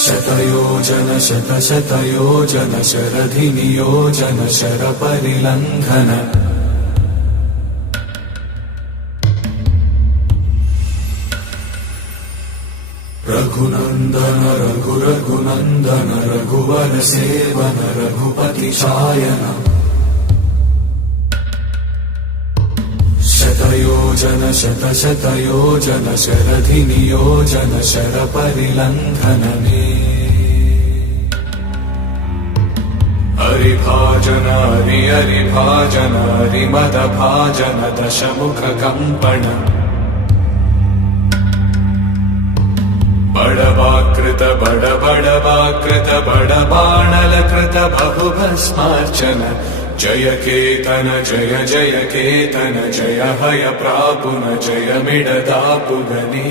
शतयोजन शतशतयोजन शरधिनियोजन शरपरिलङ्घन रघुनन्दन रघुरघुनन्दन रघुवर सेवन रघुपति चायन शतयोजन शतशतयोजन शरधिनियोजन शरपरिलङ्घन हरिभाजन हरिभाजन हरिमदभाजन दशमुखकम्पण बड़वाकृत बड़वाकृत बड़बाणलकृत बहुभस्मार्चन जय केतन जय केतन जय हय प्रापुन जय मिडदापुगनी।